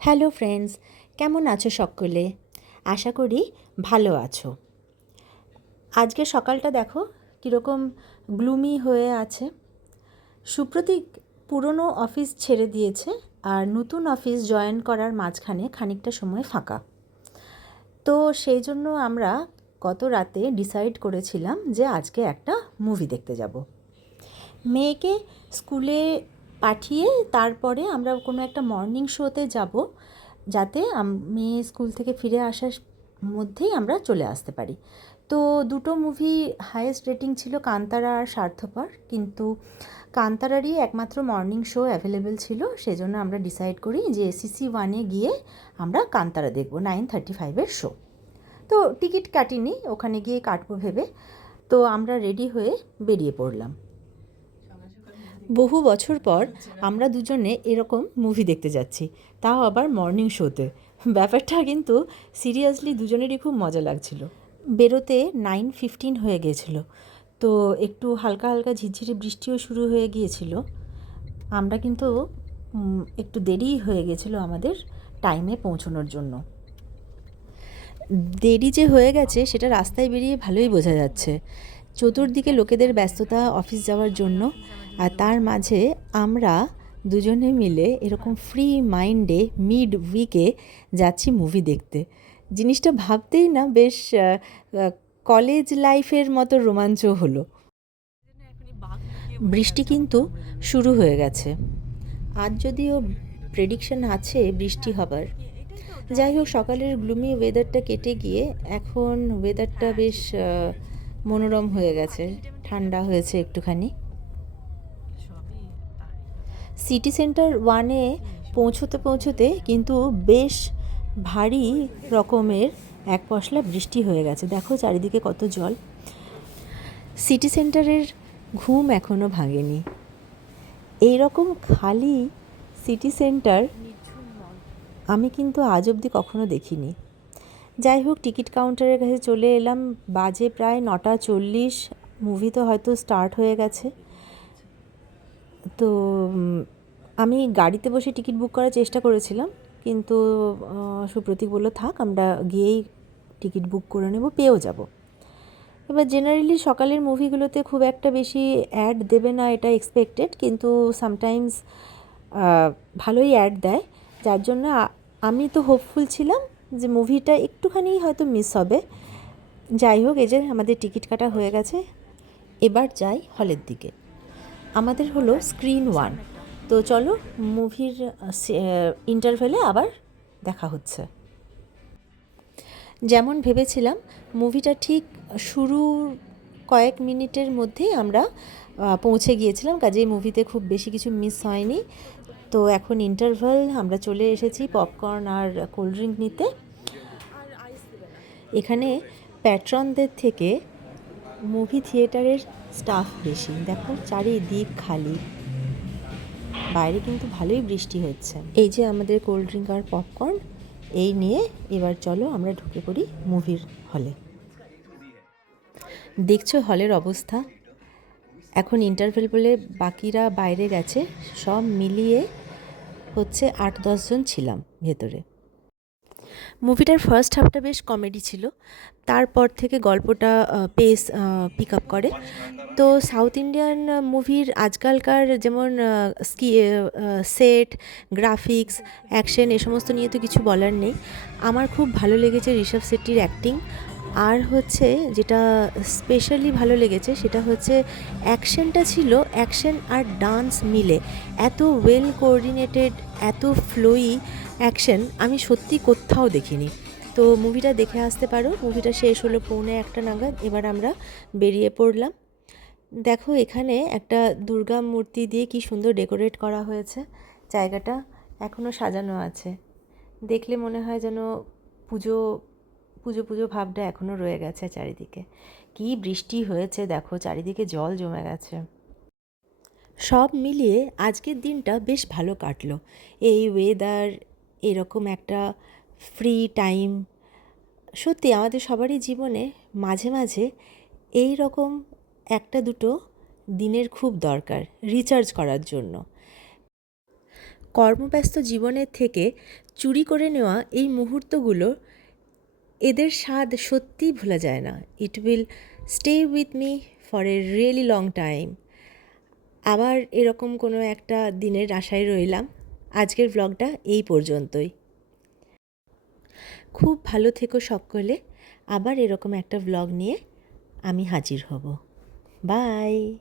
Hello friends, কেমন আছো সকলে? আশা করি ভালো আছো। আজকে সকালটা দেখো কীরকম গ্লুমি হয়ে আছে। সুপ্রতীক পুরনো অফিস ছেড়ে দিয়েছে আর নতুন অফিস জয়েন করার মাঝখানে খানিকটা সময় ফাঁকা। তো সেই জন্য আমরা গত রাতে ডিসাইড করেছিলাম যে আজকে একটা মুভি দেখতে যাব। মেয়েকে স্কুলে পাঠিয়ে তারপরে আমরা কোনো একটা মর্নিং শোতে যাব, যাতে মেয়ে স্কুল থেকে ফিরে আসার মধ্যেই আমরা চলে আসতে পারি। তো দুটো মুভি হাইয়েস্ট রেটিং ছিল, কান্তারা আর স্বার্থপর, কিন্তু কান্তারারই একমাত্র মর্নিং শো অ্যাভেলেবেল ছিল। সেজন্য আমরা ডিসাইড করি যে CC1 গিয়ে আমরা কান্তারা দেখব, 9:35 শো। তো টিকিট কাটিনি, ওখানে গিয়ে কাটবো ভেবে। তো আমরা রেডি হয়ে বেরিয়ে পড়লাম। বহু বছর পর আমরা দুজনে এরকম মুভি দেখতে যাচ্ছি, তাও আবার মর্নিং শোতে। ব্যাপারটা কিন্তু সিরিয়াসলি দুজনেরই খুব মজা লাগছিল। বেরোতে 9:15 হয়ে গিয়েছিল, তো একটু হালকা হালকা ঝিরঝিরি বৃষ্টিও শুরু হয়ে গিয়েছিল। আমরা কিন্তু একটু দেরি হয়ে গেছিলো আমাদের টাইমে পৌঁছানোর জন্য। দেরি যে হয়ে গেছে সেটা রাস্তায় বেরিয়ে ভালোই বোঝা যাচ্ছে। চতুর্দিকে লোকেদের ব্যস্ততা অফিস যাওয়ার জন্য, আর তার মাঝে আমরা দুজনে মিলে এরকম ফ্রি মাইন্ডে মিড উইকে যাচ্ছি মুভি দেখতে। জিনিসটা ভাবতেই না বেশ কলেজ লাইফের মতো রোমাঞ্চ হলো। বৃষ্টি কিন্তু শুরু হয়ে গেছে। আজ যদিও প্রেডিকশন আছে বৃষ্টি হবার। যাই হোক, সকালের গ্লুমি ওয়েদারটা কেটে গিয়ে এখন ওয়েদারটা বেশ মনোরম হয়ে গেছে, ঠান্ডা হয়েছে একটুখানি। সিটি সেন্টার 1-এ পৌঁছতে কিন্তু বেশ ভারী রকমের এক পশলা বৃষ্টি হয়ে গেছে। দেখো চারিদিকে কত জল। সিটি সেন্টারের ঘুম এখনও ভাঙেনি। এই রকম খালি সিটি সেন্টার আমি কিন্তু আজ অবধি কখনো দেখিনি। যাই হোক, টিকিট কাউন্টারের কাছে চলে এলাম। বাজে প্রায় 9:40। মুভি তো হয়তো স্টার্ট হয়ে গেছে। তো আমি গাড়িতে বসে টিকিট বুক করার চেষ্টা করেছিলাম, কিন্তু সুপ্রতীক বলল থাক, আমরা গিয়েই টিকিট বুক করে নেব, পেয়েও যাব। এবার জেনারেলি সকালের মুভিগুলোতে খুব একটা বেশি অ্যাড দেবে না, এটা এক্সপেক্টেড, কিন্তু সামটাইমস ভালোই অ্যাড দেয়। যার জন্য আমি তো হোপফুল ছিলাম যে মুভিটা একটুখানি হয়তো মিস হবে। যাই হোক, এই যে আমাদের টিকিট কাটা হয়ে গেছে। এবার যাই হলের দিকে। আমাদের হলো স্ক্রিন 1। তো চলো, মুভির ইন্টারভেলে আবার দেখা হচ্ছে। যেমন ভেবেছিলাম, মুভিটা ঠিক শুরুর কয়েক মিনিটের মধ্যেই আমরা পৌঁছে গিয়েছিলাম, কাজেই মুভিতে খুব বেশি কিছু মিস হয়নি। তো এখন ইন্টারভেল, আমরা চলে এসেছি পপকর্ন আর কোল্ড ড্রিঙ্ক নিতে। এখানে প্যাট্রনদের থেকে মুভি থিয়েটারের স্টাফ বেশি। দেখো চারিদিক খালি। বাইরে কিন্তু ভালোই বৃষ্টি হচ্ছে। এই যে আমাদের কোল্ড ড্রিঙ্ক আর পপকর্ন, এই নিয়ে এবার চলো আমরা ঢুকে পড়ি মুভির হলে। দেখছো হলের অবস্থা। এখন ইন্টারভেল বলে বাকিরা বাইরে গেছে, সব মিলিয়ে হচ্ছে 8-10 জন ছিলাম ভেতরে। মুভিটার ফার্স্ট হাফটা বেশ কমেডি ছিল, তারপর থেকে গল্পটা পেস পিক আপ করে। তো সাউথ ইন্ডিয়ান মুভির আজকালকার যেমন সেট, গ্রাফিক্স, অ্যাকশন, এ সমস্ত নিয়ে তো কিছু বলার নেই। আমার খুব ভালো লেগেছে ঋষভ শেট্টির অ্যাক্টিং। আর হচ্ছে যেটা স্পেশালি ভালো লেগেছে সেটা হচ্ছে অ্যাকশনটা ছিল অ্যাকশন আর ডান্স মিলে এত ওয়েল কোঅর্ডিনেটেড, এত ফ্লোয়ি অ্যাকশন আমি সত্যি কোথাও দেখিনি। তো মুভিটা দেখে আসতে পারো। মুভিটা শেষ হলো 1:45 নাগাদ। এবার আমরা বেরিয়ে পড়লাম। দেখো এখানে একটা দুর্গা মূর্তি দিয়ে কি সুন্দর ডেকোরেট করা হয়েছে। জায়গাটা এখনও সাজানো আছে, দেখলে মনে হয় যেন পুজো পুজো পুজো ভাবটা এখনও রয়ে গেছে চারিদিকে। কি বৃষ্টি হয়েছে দেখো, চারিদিকে জল জমে গেছে। সব মিলিয়ে আজকের দিনটা বেশ ভালো কাটলো। এই ওয়েদার, এরকম একটা ফ্রি টাইম, সত্যি আমাদের সবারই জীবনে মাঝে মাঝে এই রকম একটা দুটো দিনের খুব দরকার রিচার্জ করার জন্য। কর্মব্যস্ত জীবনের থেকে চুরি করে নেওয়া এই মুহূর্তগুলো, এদের স্বাদ সত্যিই ভোলা যায় না। It will stay with me for a really long time. আবার এরকম কোনো একটা দিনের আশায় রইলাম। আজকের ব্লগটা এই পর্যন্তই। খুব ভালো থেকো সকলে। আবার এরকম একটা ব্লগ নিয়ে আমি হাজির হব। বাই।